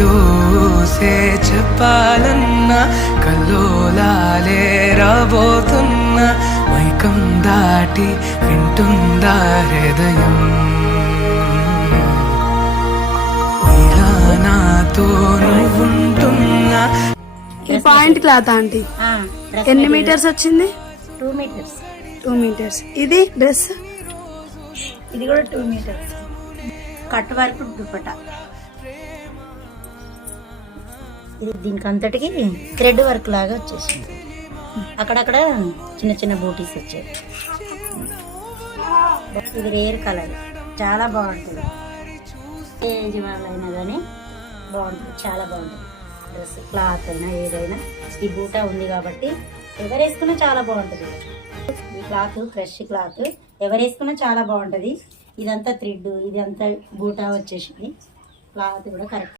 ఏదో సే చెప్పాలన్నా కల్లోలాలే రాబోతున్నా మైకం దాటి వింటుందా హృదయం ఇలా నాతో నువ్వుంటున్నా. ఇది పాయింట్ క్లాత్ ఆంటీ ఎన్ని మీటర్స్ వచ్చింది? 2 మీటర్స్. 2 మీటర్స్. ఇది డ్రెస్ ఇది కూడా 2 మీటర్స్. Cut work dupatta. ఇది దీనికి అంతటికి థ్రెడ్ వర్క్ లాగా వచ్చేసింది. అక్కడక్కడ చిన్న చిన్న బూటీస్ వచ్చాయి. ఇది రేర్ కలర్, చాలా బాగుంటుంది. ఏజ్ వాళ్ళైనా కానీ బాగుంటుంది, చాలా బాగుంటుంది. డ్రెస్ క్లాత్ అయినా ఏదైనా ఈ బూటా ఉంది కాబట్టి ఎవరు వేసుకున్నా చాలా బాగుంటుంది. ఈ క్లాత్ ఫ్రెష్ క్లాత్ ఎవరు వేసుకున్నా చాలా బాగుంటుంది. ఇదంతా థ్రెడ్, ఇదంతా బూటా వచ్చేసింది. క్లాత్ కూడా కరెక్ట్.